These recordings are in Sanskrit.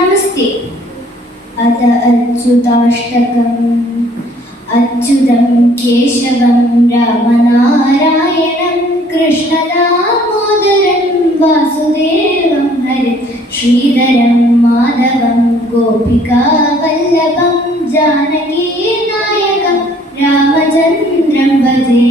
नमस्ते। अथ अच्युताष्टकम्। अच्युतं केशवं रामनारायणं कृष्णदामोदरं वासुदेवं हरे श्रीधरं माधवं गोपिकावल्लभं जानकीनायकं रामचन्द्रं भजे।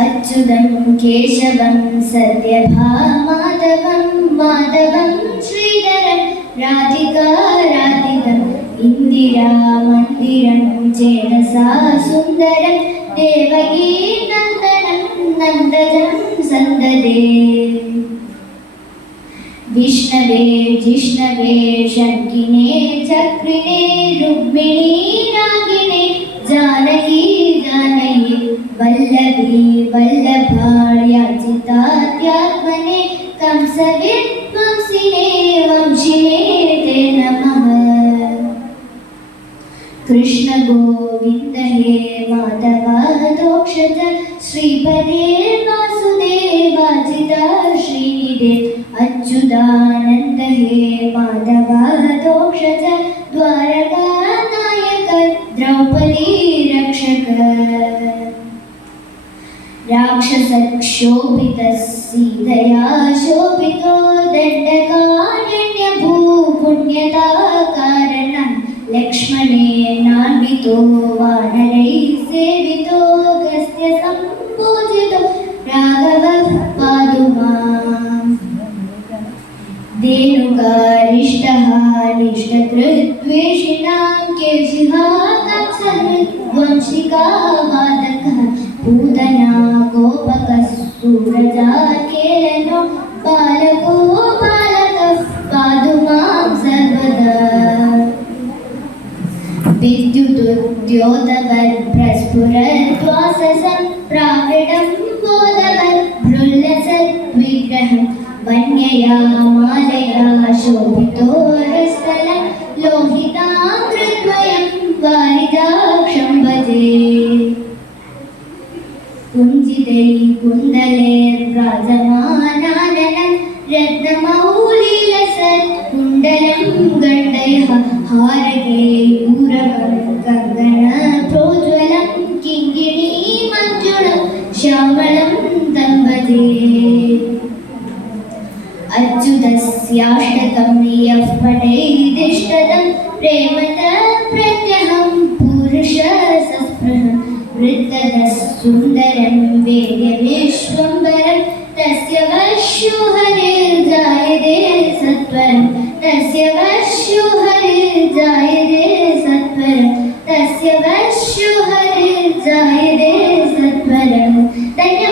अच्युतं केशवं सत्यभामाधवं माधवं श्रीधरं राधिकाराधितं इन्दिरामन्दिरं चेतसा सुन्दरं देवकी नन्दनं नन्दजं सन्ददे। विष्णवे जिष्णवे शङ्किने चक्रिणे रुक्मिणी रागिणे जानकी जानकी वल्लभी वल्लभार्याचितात्यात्मने कंसविध्वंसिने वंशिने ते नमः। कृष्ण गोविन्द हे माधवादोक्षज श्रीपदे वासुदेवाजिता श्रीनिधे अच्युतानन्द हे माधवादोक्षज द्वारकानायक द्रौपदी रक्षक। राक्षसक्षोभितः सीतया शोभितो दण्डकारण्यभूपुण्यताकारणं लक्ष्मणेनान्वितो वानरैः सेवितो गस्त्य सम्पूजितो राघवः पातु माम्। धेनुकारिष्टः निष्ठकृद्वेषिणां केशिहा कंसहृद्वंशिका वादकः पूतना गोपकः सूरजाकेरनो बालको बालकः पातु मां सर्वदा। विद्युदुद्योतवद्प्रस्फुरद्वाससं प्रावृतं बोधवद्भृल्लसद्विग्रहं वन्यया मालया शोभितोरस्थलं लोहिताङ्घ्रिद्वयं वारिजाक्षं भजे। कुञ्जितैकुण्डलैर्व्राजमानाननं रत्नमौलिलसत्कुण्डलं गण्डयः हारकेयूरवं कङ्गणप्रोज्ज्वलं किङ्किणीमञ्जुळं श्यामलं तं भजे। अच्युतस्याष्टकं यः पठेदिष्टदं प्रेमतः प्रत्यहं पुरुषसस्पृहं वृत्ततः सुन्दरं वेद्य विश्वम्भरं तस्य वश्यो हरिर्जायते सत्वरं तस्य वश्यो हरिर्जायते सत्वरं तस्य वश्यो हरिर्जायते सत्वरं। धन्यवादः।